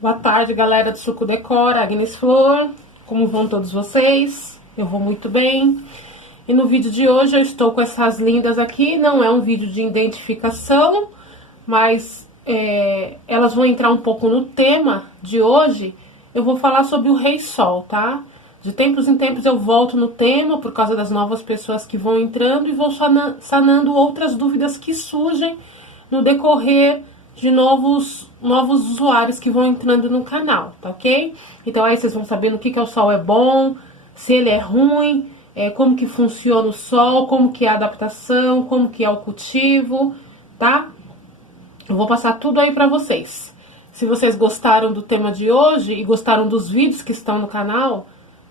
Boa tarde, galera do Suco Decor, Agnes Flor. Como vão todos vocês? Eu vou muito bem. E no vídeo de hoje eu estou com essas lindas aqui. Não é um vídeo de identificação, mas elas vão entrar um pouco no tema de hoje. Eu vou falar sobre o Rei Sol, tá? De tempos em tempos eu volto no tema por causa das novas pessoas que vão entrando e vou sanando outras dúvidas que surgem no decorrer de novos usuários que vão entrando no canal, tá ok? Então aí vocês vão sabendo o que o sol é bom, se ele é ruim, como que funciona o sol, como que é a adaptação, como que é o cultivo, tá? Eu vou passar tudo aí pra vocês. Se vocês gostaram do tema de hoje e gostaram dos vídeos que estão no canal,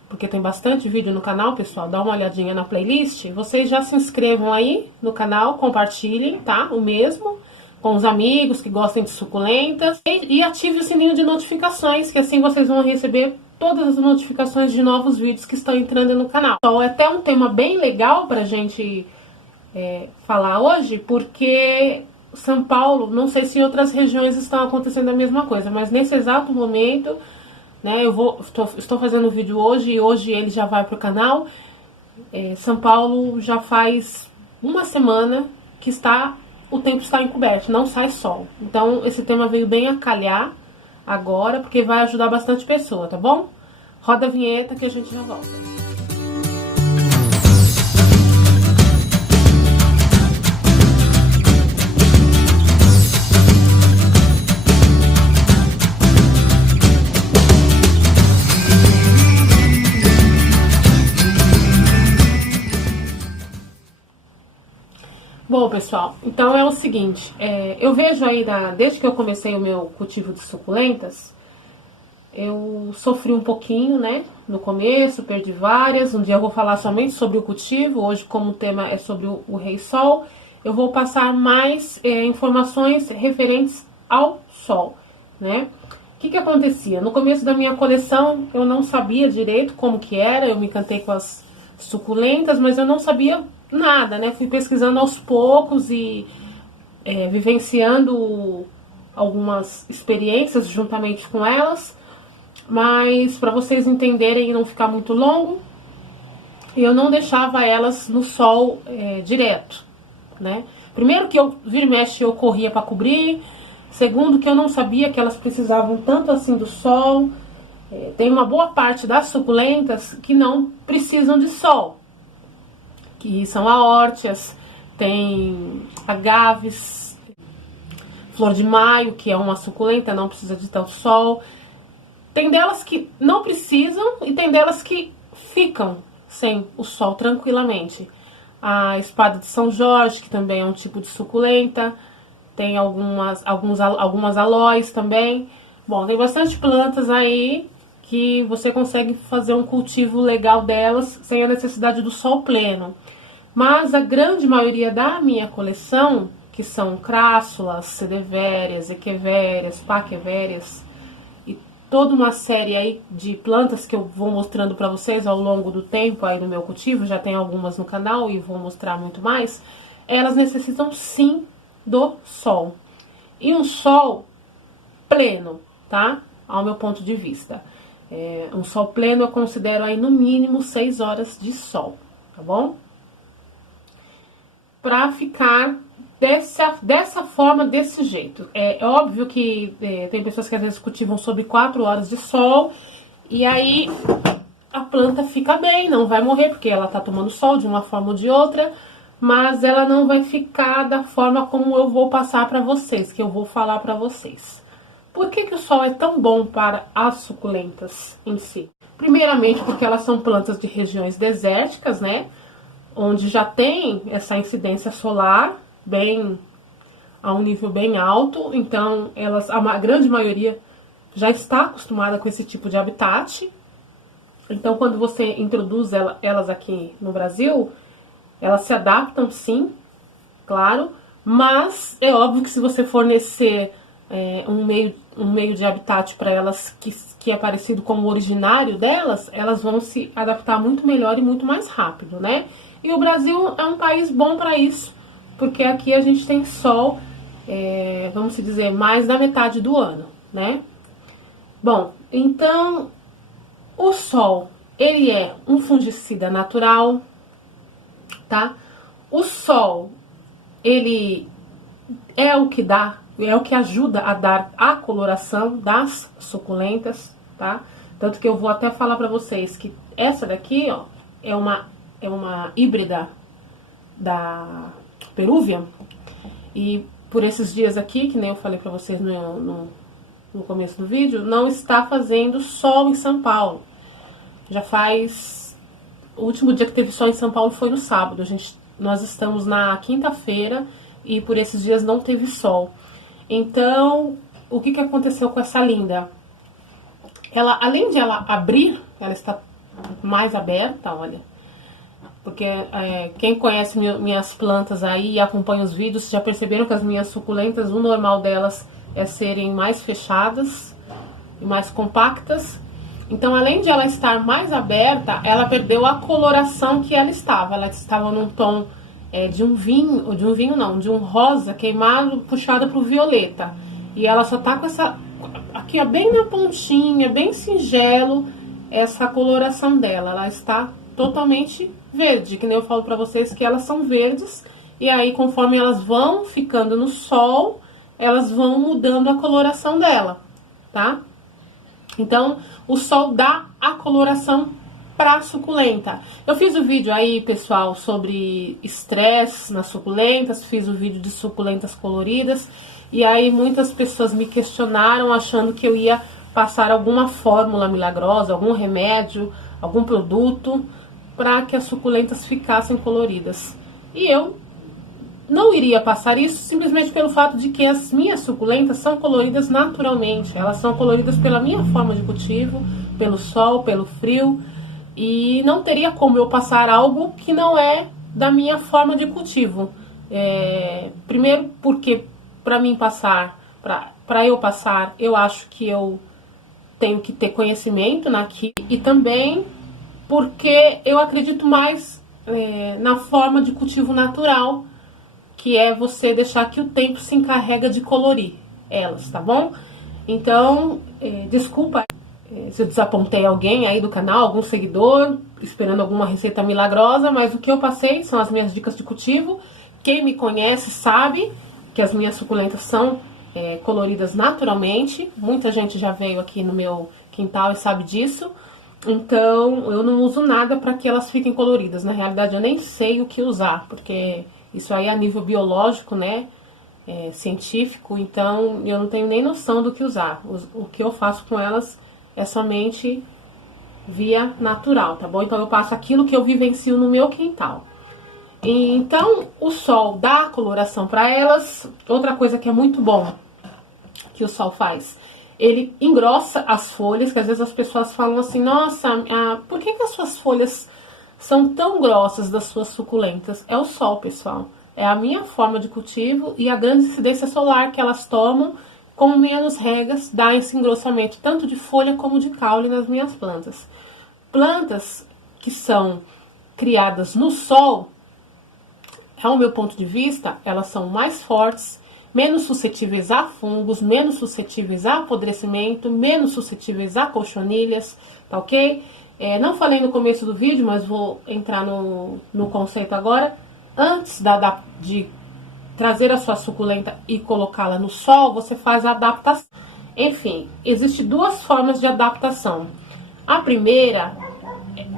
porque tem bastante vídeo no canal, pessoal, dá uma olhadinha na playlist, vocês já se inscrevam aí no canal, compartilhem, tá? O mesmo, com os amigos que gostem de suculentas. E ative o sininho de notificações, que assim vocês vão receber todas as notificações de novos vídeos que estão entrando no canal. Então, é até um tema bem legal pra gente falar hoje, porque São Paulo, não sei se em outras regiões estão acontecendo a mesma coisa, mas nesse exato momento, né, estou fazendo o vídeo hoje e hoje ele já vai pro canal. São Paulo já faz uma semana que o tempo está encoberto, não sai sol. Então esse tema veio bem a calhar agora, porque vai ajudar bastante pessoa, tá bom? Roda a vinheta que a gente já volta. Bom, pessoal, então é o seguinte, eu vejo aí, desde que eu comecei o meu cultivo de suculentas, eu sofri um pouquinho, né, no começo, perdi várias. Um dia eu vou falar somente sobre o cultivo, hoje como o tema é sobre o Rei Sol, eu vou passar mais informações referentes ao Sol, né. O que acontecia? No começo da minha coleção, eu não sabia direito como que era, eu me encantei com as suculentas, mas eu não sabia nada, né? Fui pesquisando aos poucos e vivenciando algumas experiências juntamente com elas, mas para vocês entenderem e não ficar muito longo, eu não deixava elas no sol direto, né? Primeiro que eu vira e mexe eu corria para cobrir, segundo que eu não sabia que elas precisavam tanto assim do sol. Tem uma boa parte das suculentas que não precisam de sol, que são a órtias, tem agaves, flor de maio, que é uma suculenta, não precisa de tanto sol. Tem delas que não precisam e tem delas que ficam sem o sol tranquilamente. A espada de São Jorge, que também é um tipo de suculenta, tem algumas aloes também. Bom, tem bastante plantas aí que você consegue fazer um cultivo legal delas sem a necessidade do sol pleno. Mas a grande maioria da minha coleção, que são crássulas, sedevérias, equevérias, paquevérias e toda uma série aí de plantas que eu vou mostrando para vocês ao longo do tempo aí no meu cultivo, já tem algumas no canal e vou mostrar muito mais, elas necessitam sim do sol. E um sol pleno, tá? Ao meu ponto de vista. Um sol pleno eu considero aí no mínimo 6 horas de sol, tá bom? Pra ficar dessa forma, desse jeito. É óbvio que tem pessoas que às vezes cultivam sobre 4 horas de sol e aí a planta fica bem, não vai morrer porque ela tá tomando sol de uma forma ou de outra, mas ela não vai ficar da forma como eu vou passar pra vocês, que eu vou falar pra vocês. Por que o sol é tão bom para as suculentas em si? Primeiramente porque elas são plantas de regiões desérticas, né? Onde já tem essa incidência solar a um nível bem alto, então a grande maioria já está acostumada com esse tipo de habitat. Então quando você introduz elas aqui no Brasil, elas se adaptam sim, claro, mas é óbvio que se você fornecer um meio de habitat para elas que é parecido com o originário delas, elas vão se adaptar muito melhor e muito mais rápido, né? E o Brasil é um país bom para isso, porque aqui a gente tem sol, vamos dizer, mais da metade do ano, né? Bom, então, o sol, ele é um fungicida natural, tá? O sol, ele é o que dá, é o que ajuda a dar a coloração das suculentas, tá? Tanto que eu vou até falar pra vocês que essa daqui, ó, é uma híbrida da Peruvian. E por esses dias aqui, que nem eu falei pra vocês no começo do vídeo, não está fazendo sol em São Paulo. Já faz... O último dia que teve sol em São Paulo foi no sábado. Nós estamos na quinta-feira e por esses dias não teve sol. Então, o que aconteceu com essa linda? Ela, além de ela abrir, ela está mais aberta, olha. Porque quem conhece minhas plantas aí e acompanha os vídeos, já perceberam que as minhas suculentas, o normal delas é serem mais fechadas e mais compactas. Então, além de ela estar mais aberta, ela perdeu a coloração que ela estava. Ela estava num tom de um vinho não, de um rosa queimado puxado pro violeta. E ela só tá com essa, aqui ó, bem na pontinha, bem singelo, essa coloração dela. Ela está totalmente verde, que nem eu falo pra vocês que elas são verdes. E aí, conforme elas vão ficando no sol, elas vão mudando a coloração dela, tá? Então, o sol dá a coloração pra suculenta. Eu fiz o vídeo aí, pessoal, sobre estresse nas suculentas, fiz o vídeo de suculentas coloridas, e aí muitas pessoas me questionaram achando que eu ia passar alguma fórmula milagrosa, algum remédio, algum produto, para que as suculentas ficassem coloridas. E eu não iria passar isso simplesmente pelo fato de que as minhas suculentas são coloridas naturalmente. Elas são coloridas pela minha forma de cultivo, pelo sol, pelo frio. E não teria como eu passar algo que não é da minha forma de cultivo. Primeiro porque para mim passar, para eu passar, eu acho que eu tenho que ter conhecimento naquilo. E também porque eu acredito mais na forma de cultivo natural, que é você deixar que o tempo se encarrega de colorir elas, tá bom? Então, desculpa se eu desapontei alguém aí do canal, algum seguidor, esperando alguma receita milagrosa, mas o que eu passei são as minhas dicas de cultivo. Quem me conhece sabe que as minhas suculentas são coloridas naturalmente. Muita gente já veio aqui no meu quintal e sabe disso. Então, eu não uso nada para que elas fiquem coloridas. Na realidade, eu nem sei o que usar, porque isso aí é a nível biológico, né? Científico, então eu não tenho nem noção do que usar. O que eu faço com elas é somente via natural, tá bom? Então eu passo aquilo que eu vivencio no meu quintal. E, então, o sol dá coloração para elas. Outra coisa que é muito bom que o sol faz, ele engrossa as folhas, que às vezes as pessoas falam assim, nossa, por que as suas folhas são tão grossas das suas suculentas? É o sol, pessoal. É a minha forma de cultivo e a grande incidência solar que elas tomam, com menos regas, dá esse engrossamento tanto de folha como de caule nas minhas plantas. Plantas que são criadas no sol, ao meu ponto de vista, elas são mais fortes, menos suscetíveis a fungos, menos suscetíveis a apodrecimento, menos suscetíveis a cochonilhas, tá ok? Não falei no começo do vídeo, mas vou entrar no conceito agora. Antes de trazer a sua suculenta e colocá-la no sol, você faz a adaptação. Enfim, existem duas formas de adaptação. A primeira,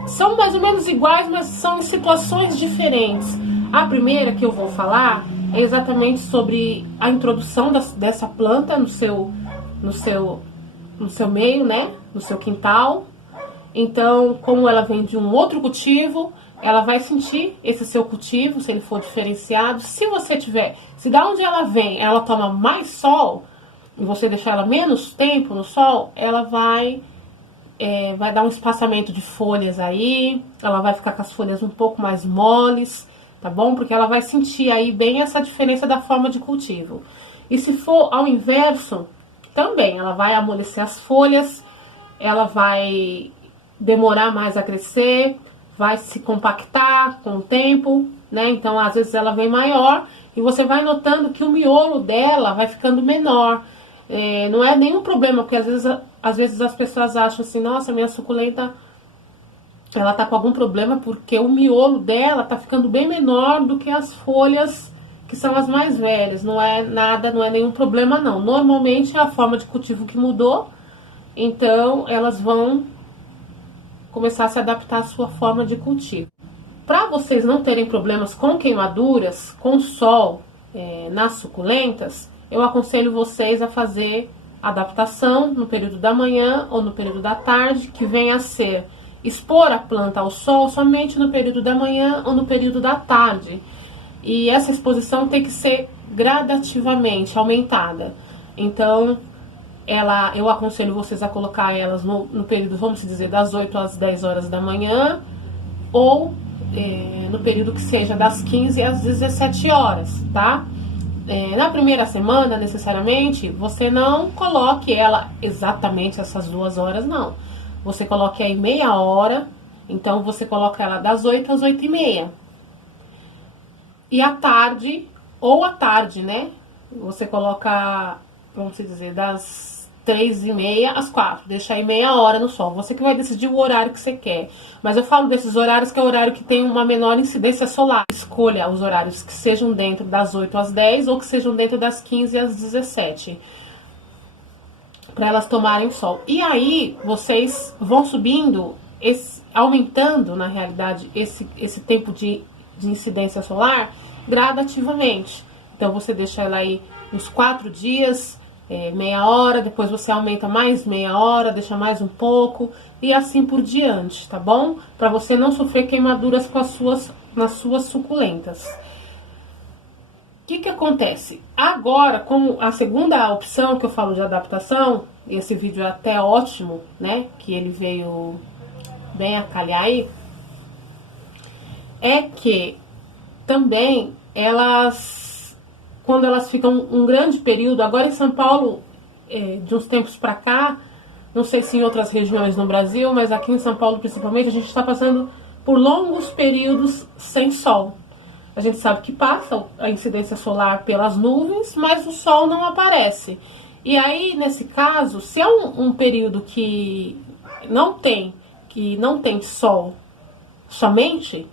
são mais ou menos iguais, mas são em situações diferentes. A primeira que eu vou falar é exatamente sobre a introdução dessa planta no seu meio, né? No seu quintal. Então, como ela vem de um outro cultivo, ela vai sentir esse seu cultivo, se ele for diferenciado. Se da onde ela vem, ela toma mais sol, e você deixar ela menos tempo no sol, ela vai dar um espaçamento de folhas aí, ela vai ficar com as folhas um pouco mais moles, tá bom? Porque ela vai sentir aí bem essa diferença da forma de cultivo. E se for ao inverso, também, ela vai amolecer as folhas, ela vai demorar mais a crescer, vai se compactar com o tempo, né? Então, às vezes ela vem maior e você vai notando que o miolo dela vai ficando menor. Não é nenhum problema, porque às vezes as pessoas acham assim, nossa, minha suculenta, ela tá com algum problema porque o miolo dela tá ficando bem menor do que as folhas que são as mais velhas. Não é nada, não é nenhum problema não. Normalmente é a forma de cultivo que mudou, então elas vão começar a se adaptar à sua forma de cultivo. Para vocês não terem problemas com queimaduras, com sol nas suculentas, eu aconselho vocês a fazer adaptação no período da manhã ou no período da tarde, que venha a ser expor a planta ao sol somente no período da manhã ou no período da tarde. E essa exposição tem que ser gradativamente aumentada. Então, eu aconselho vocês a colocar elas no período, vamos dizer, das 8 às 10 horas da manhã, ou no período que seja das 15 às 17 horas, tá? Na primeira semana, necessariamente, você não coloque ela exatamente essas 2 horas, não. Você coloque aí meia hora, então você coloca ela das 8 às 8h30. E à tarde, ou à tarde, né? Você coloca, vamos dizer, das 3h30 às 4. Deixa aí meia hora no sol. Você que vai decidir o horário que você quer. Mas eu falo desses horários que é o horário que tem uma menor incidência solar. Escolha os horários que sejam dentro das 8 às 10 ou que sejam dentro das 15 às 17. Para elas tomarem o sol. E aí, vocês vão subindo, aumentando, na realidade, esse tempo de incidência solar gradativamente. Então, você deixa ela aí uns 4 dias, meia hora, depois você aumenta mais meia hora, deixa mais um pouco, e assim por diante, tá bom? Para você não sofrer queimaduras nas suas suculentas. O que acontece? Agora, como a segunda opção que eu falo de adaptação, esse vídeo é até ótimo, né? Que ele veio bem a calhar aí, é que também quando elas ficam um grande período, agora em São Paulo, de uns tempos pra cá, não sei se em outras regiões no Brasil, mas aqui em São Paulo principalmente, a gente está passando por longos períodos sem sol. A gente sabe que passa a incidência solar pelas nuvens, mas o sol não aparece. E aí, nesse caso, se é um período que não tem sol somente,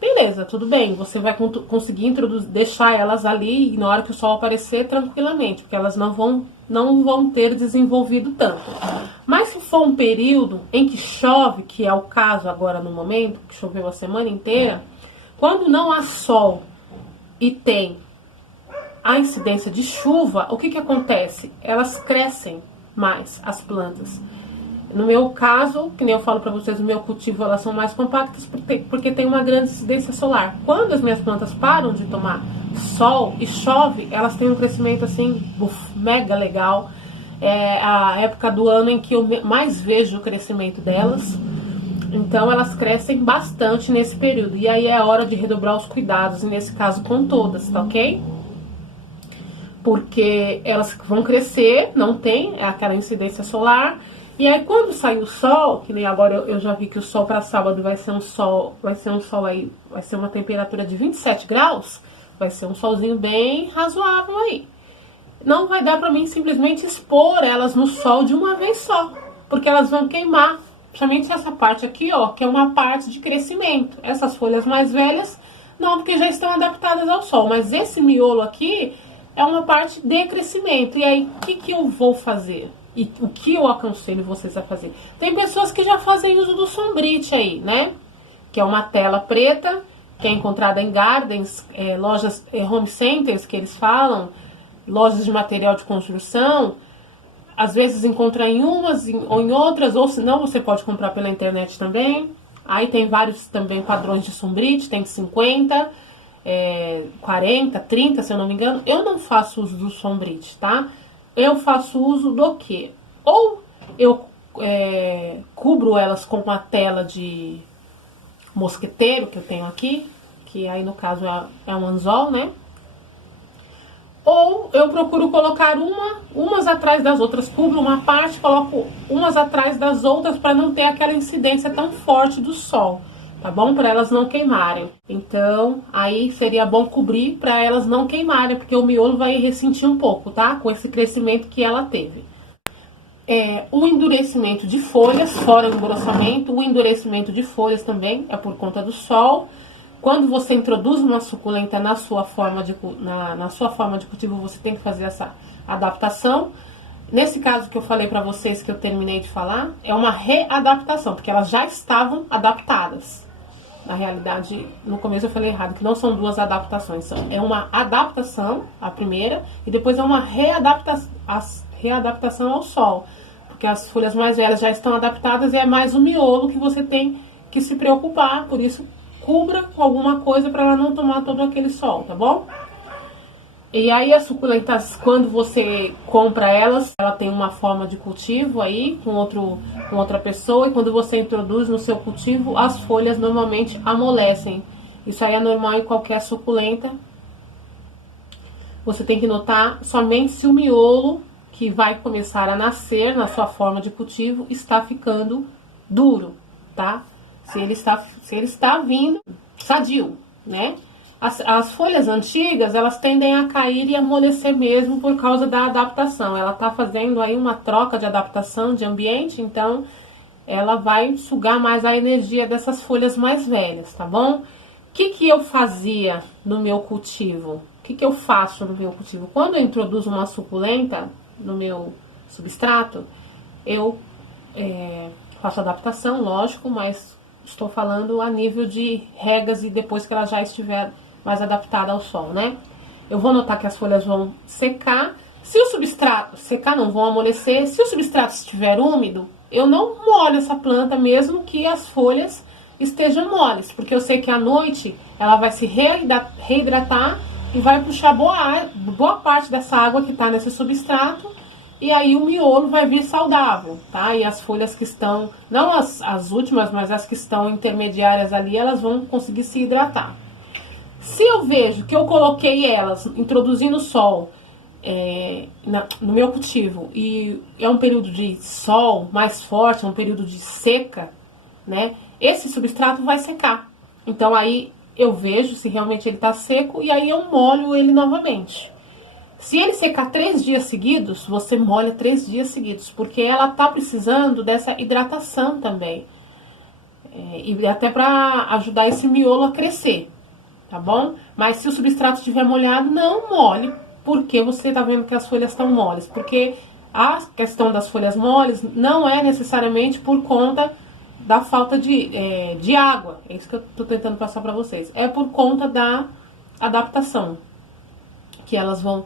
beleza, tudo bem, você vai conseguir deixar elas ali e na hora que o sol aparecer tranquilamente, porque elas não vão ter desenvolvido tanto. Mas se for um período em que chove, que é o caso agora no momento, que choveu a semana inteira, quando não há sol e tem a incidência de chuva, o que acontece? Elas crescem mais, as plantas. No meu caso, que nem eu falo pra vocês, no meu cultivo elas são mais compactas porque tem uma grande incidência solar. Quando as minhas plantas param de tomar sol e chove, elas têm um crescimento assim, mega legal. É a época do ano em que eu mais vejo o crescimento delas. Então elas crescem bastante nesse período. E aí é hora de redobrar os cuidados, e nesse caso com todas, tá ok? Porque elas vão crescer, não tem aquela incidência solar. E aí quando sai o sol, que nem agora eu já vi que o sol para sábado vai ser um sol aí, vai ser uma temperatura de 27 graus, vai ser um solzinho bem razoável aí. Não vai dar pra mim simplesmente expor elas no sol de uma vez só, porque elas vão queimar. Principalmente essa parte aqui, ó, que é uma parte de crescimento. Essas folhas mais velhas, não, porque já estão adaptadas ao sol. Mas esse miolo aqui é uma parte de crescimento. E aí, o que eu vou fazer? E o que eu aconselho vocês a fazer? Tem pessoas que já fazem uso do Sombrite aí, né? Que é uma tela preta, que é encontrada em gardens, lojas, home centers, que eles falam, lojas de material de construção. Às vezes encontra em umas ou em outras, ou se não, você pode comprar pela internet também. Aí tem vários também padrões de Sombrite, tem 50, 40, 30, se eu não me engano. Eu não faço uso do Sombrite, tá? Eu faço uso do quê? Ou eu cubro elas com uma tela de mosqueteiro que eu tenho aqui, que aí no caso é um anzol, né? Ou eu procuro colocar umas atrás das outras, cubro uma parte, coloco umas atrás das outras para não ter aquela incidência tão forte do sol, tá bom? Para elas não queimarem. Então, aí seria bom cobrir para elas não queimarem, porque o miolo vai ressentir um pouco, tá? Com esse crescimento que ela teve. O endurecimento de folhas, fora o engrossamento, o endurecimento de folhas também é por conta do sol. Quando você introduz uma suculenta na sua forma de cultivo, você tem que fazer essa adaptação. Nesse caso que eu falei para vocês, que eu terminei de falar, é uma readaptação, porque elas já estavam adaptadas. Na realidade, no começo eu falei errado, que não são duas adaptações, é uma adaptação, a primeira, e depois é uma readaptação ao sol, porque as folhas mais velhas já estão adaptadas e é mais o miolo que você tem que se preocupar, por isso cubra com alguma coisa para ela não tomar todo aquele sol, tá bom? E aí as suculentas, quando você compra elas, ela tem uma forma de cultivo aí com outra pessoa, e quando você introduz no seu cultivo, as folhas normalmente amolecem. Isso aí é normal em qualquer suculenta. Você tem que notar somente se o miolo que vai começar a nascer na sua forma de cultivo está ficando duro, tá? Se ele está vindo sadio, né? As folhas antigas, elas tendem a cair e amolecer mesmo por causa da adaptação. Ela tá fazendo aí uma troca de adaptação de ambiente, então ela vai sugar mais a energia dessas folhas mais velhas, tá bom? O que eu fazia no meu cultivo? O que eu faço no meu cultivo? Quando eu introduzo uma suculenta no meu substrato, eu faço adaptação, lógico, mas estou falando a nível de regas e depois que ela já estiver mais adaptada ao sol, né? Eu vou notar que as folhas vão secar. Se o substrato secar, não vão amolecer. Se o substrato estiver úmido, eu não molho essa planta mesmo que as folhas estejam moles, porque eu sei que à noite ela vai se reidratar e vai puxar boa parte dessa água que está nesse substrato, e aí o miolo vai vir saudável, tá? E as folhas que estão, não as últimas, mas as que estão intermediárias ali, elas vão conseguir se hidratar. Se eu vejo que eu coloquei elas introduzindo sol no meu cultivo e é um período de sol mais forte, é um período de seca, né? Esse substrato vai secar. Então aí eu vejo se realmente ele tá seco e aí eu molho ele novamente. Se ele secar 3 dias seguidos, você molha 3 dias seguidos, porque ela tá precisando dessa hidratação também. E até para ajudar esse miolo a crescer. Tá bom? Mas se o substrato estiver molhado, não molhe, porque você tá vendo que as folhas estão moles. Porque a questão das folhas moles não é necessariamente por conta da falta de água. É isso que eu tô tentando passar pra vocês. É por conta da adaptação, que elas vão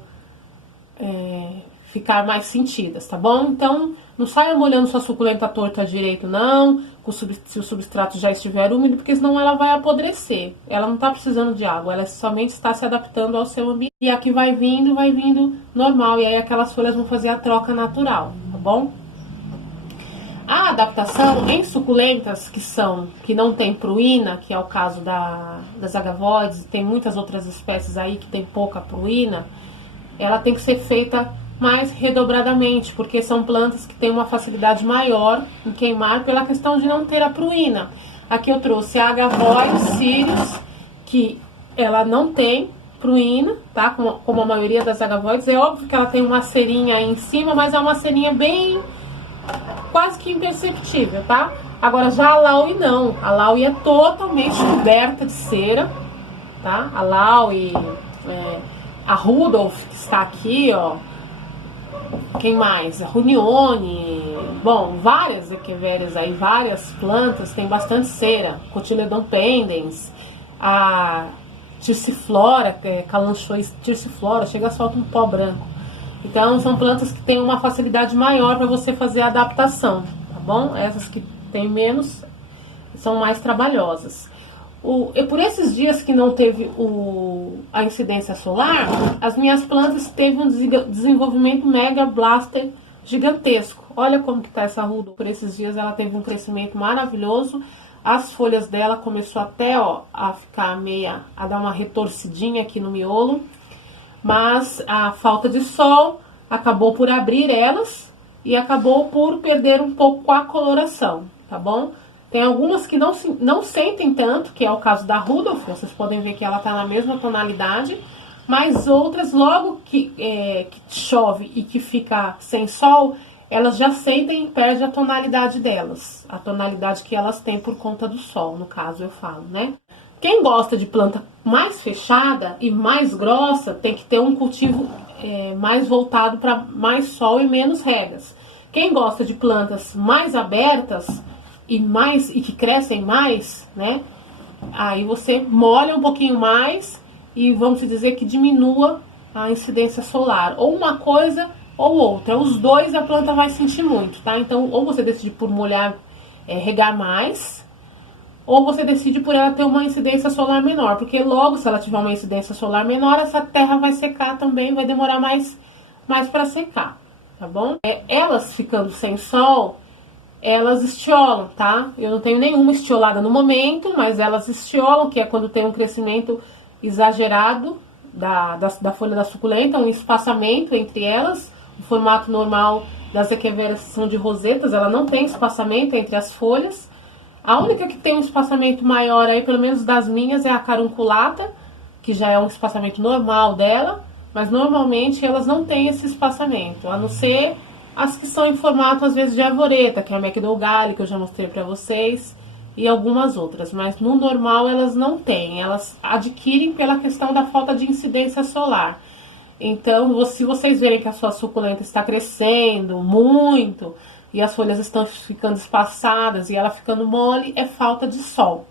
ficar mais sentidas, tá bom? Então, não saia molhando sua suculenta torta direito, não, se o substrato já estiver úmido, porque senão ela vai apodrecer. Ela não tá precisando de água, ela somente está se adaptando ao seu ambiente. E aqui vai vindo normal, e aí aquelas folhas vão fazer a troca natural, tá bom? A adaptação em suculentas que não tem pruína, que é o caso das agavoides, tem muitas outras espécies aí que tem pouca pruína, ela tem que ser feita mais redobradamente, porque são plantas que têm uma facilidade maior em queimar pela questão de não ter a pruína. Aqui eu trouxe a agavoide Sirius, que ela não tem pruína, tá? Como a maioria das agavoides. É óbvio que ela tem uma cerinha aí em cima, mas é uma cerinha bem quase que imperceptível, tá? Agora já a Laui não. A Laui é totalmente coberta de cera, tá? A Laui, a Rudolph, que está aqui, ó. Quem mais? A Runione. Bom, várias equivérias aí, várias plantas, tem bastante cera. Cotyledon pendens, a Tirciflora, Calanchoe Tirciflora, chega a soltar um pó branco. Então, são plantas que têm uma facilidade maior para você fazer a adaptação, tá bom? Essas que tem menos são mais trabalhosas. E por esses dias que não teve a incidência solar, as minhas plantas teve um desenvolvimento mega blaster gigantesco. Olha como que tá essa ruda. Por esses dias ela teve um crescimento maravilhoso. As folhas dela começou até, ó, a ficar a dar uma retorcidinha aqui no miolo. Mas a falta de sol acabou por abrir elas e acabou por perder um pouco a coloração, tá bom? Tem algumas que não sentem tanto, que é o caso da Rudolph, vocês podem ver que ela tá na mesma tonalidade, mas outras, logo que chove e que fica sem sol, elas já sentem e perdem a tonalidade delas, a tonalidade que elas têm por conta do sol, no caso eu falo, né? Quem gosta de planta mais fechada e mais grossa, tem que ter um cultivo mais voltado para mais sol e menos regas. Quem gosta de plantas mais abertas e que crescem mais, né? Aí você molha um pouquinho mais e vamos dizer que diminua a incidência solar. Ou uma coisa ou outra. Os dois a planta vai sentir muito, tá? Então, ou você decide por molhar, regar mais, ou você decide por ela ter uma incidência solar menor. Porque logo, se ela tiver uma incidência solar menor, essa terra vai secar também, vai demorar mais para secar, tá bom? Elas ficando sem sol, elas estiolam, tá? Eu não tenho nenhuma estiolada no momento, mas elas estiolam, que é quando tem um crescimento exagerado da folha da suculenta, um espaçamento entre elas. O formato normal das echeveras são de rosetas, ela não tem espaçamento entre as folhas. A única que tem um espaçamento maior aí, pelo menos das minhas, é a carunculata, que já é um espaçamento normal dela, mas normalmente elas não têm esse espaçamento, a não ser as que são em formato, às vezes, de arvoreta, que é a McDougall, que eu já mostrei pra vocês, e algumas outras, mas no normal elas não têm, elas adquirem pela questão da falta de incidência solar. Então, se vocês verem que a sua suculenta está crescendo muito e as folhas estão ficando espaçadas e ela ficando mole, é falta de sol.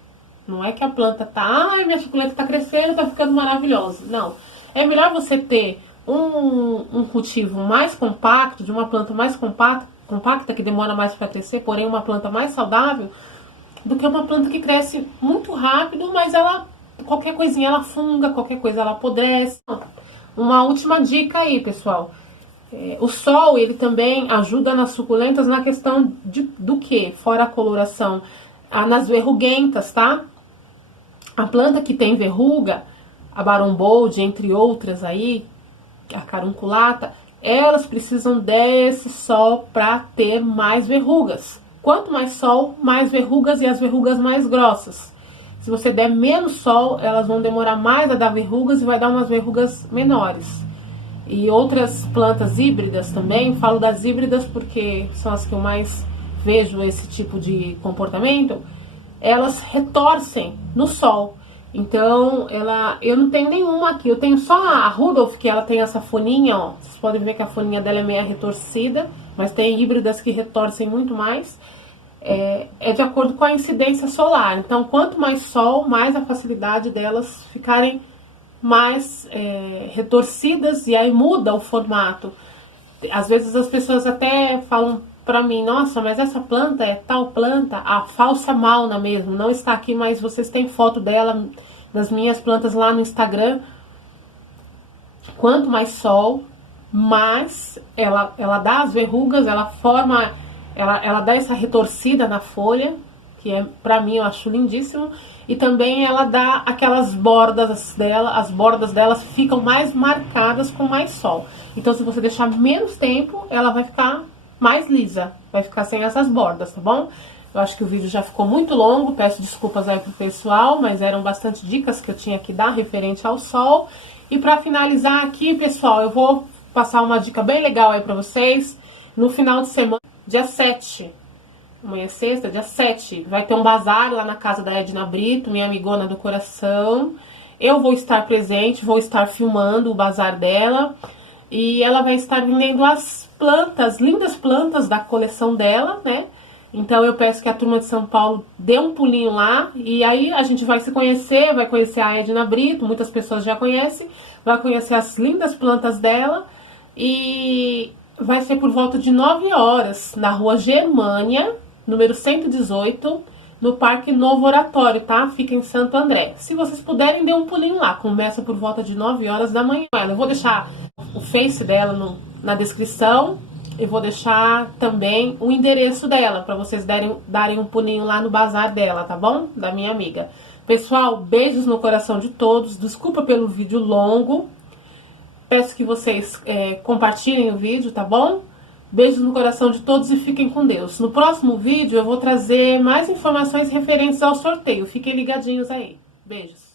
Não é que a planta tá, ai, minha suculenta está crescendo, está ficando maravilhosa. Não, é melhor você ter um cultivo mais compacto, de uma planta mais compacta, que demora mais para crescer, porém uma planta mais saudável, do que uma planta que cresce muito rápido, mas qualquer coisinha ela funga, qualquer coisa ela apodrece. Uma última dica aí, pessoal. O sol, ele também ajuda nas suculentas na questão do que? Fora a coloração, nas verruguentas, tá? A planta que tem verruga, a Baron Bold, entre outras aí, a carunculata, elas precisam desse sol para ter mais verrugas. Quanto mais sol, mais verrugas, e as verrugas mais grossas. Se você der menos sol, elas vão demorar mais a dar verrugas e vai dar umas verrugas menores. E outras plantas híbridas também, falo das híbridas porque são as que eu mais vejo esse tipo de comportamento, elas retorcem no sol. Então, eu não tenho nenhuma aqui, eu tenho só a Rudolph, que ela tem essa folhinha, ó. Vocês podem ver que a folhinha dela é meio retorcida, mas tem híbridas que retorcem muito mais. É de acordo com a incidência solar. Então, quanto mais sol, mais a facilidade delas ficarem mais retorcidas, e aí muda o formato. Às vezes as pessoas até falam pra mim, nossa, mas essa planta é tal planta, a falsa malna mesmo, não está aqui, mas vocês têm foto dela, das minhas plantas lá no Instagram. Quanto mais sol, mais ela dá as verrugas, ela forma, ela dá essa retorcida na folha, que pra mim eu acho lindíssimo. E também ela dá aquelas bordas dela, as bordas delas ficam mais marcadas com mais sol. Então, se você deixar menos tempo, ela vai ficar mais lisa, vai ficar sem essas bordas, tá bom? Eu acho que o vídeo já ficou muito longo, peço desculpas aí pro pessoal, mas eram bastante dicas que eu tinha que dar referente ao sol. E pra finalizar aqui, pessoal, eu vou passar uma dica bem legal aí pra vocês. No final de semana, dia 7, amanhã é sexta, dia 7, vai ter um bazar lá na casa da Edna Brito, minha amigona do coração. Eu vou estar presente, vou estar filmando o bazar dela. E ela vai estar vendendo as plantas, lindas plantas da coleção dela, né? Então eu peço que a turma de São Paulo dê um pulinho lá. E aí a gente vai se conhecer, vai conhecer a Edna Brito, muitas pessoas já conhecem. Vai conhecer as lindas plantas dela. E vai ser por volta de 9 horas, na rua Germânia, número 118, no Parque Novo Oratório, tá? Fica em Santo André. Se vocês puderem, dê um pulinho lá. Começa por volta de 9 horas da manhã. Eu vou deixar o Face dela na descrição. Eu vou deixar também o endereço dela, para vocês darem um pulinho lá no bazar dela, tá bom? Da minha amiga. Pessoal, beijos no coração de todos. Desculpa pelo vídeo longo. Peço que vocês compartilhem o vídeo, tá bom? Beijos no coração de todos e fiquem com Deus. No próximo vídeo eu vou trazer mais informações referentes ao sorteio. Fiquem ligadinhos aí. Beijos.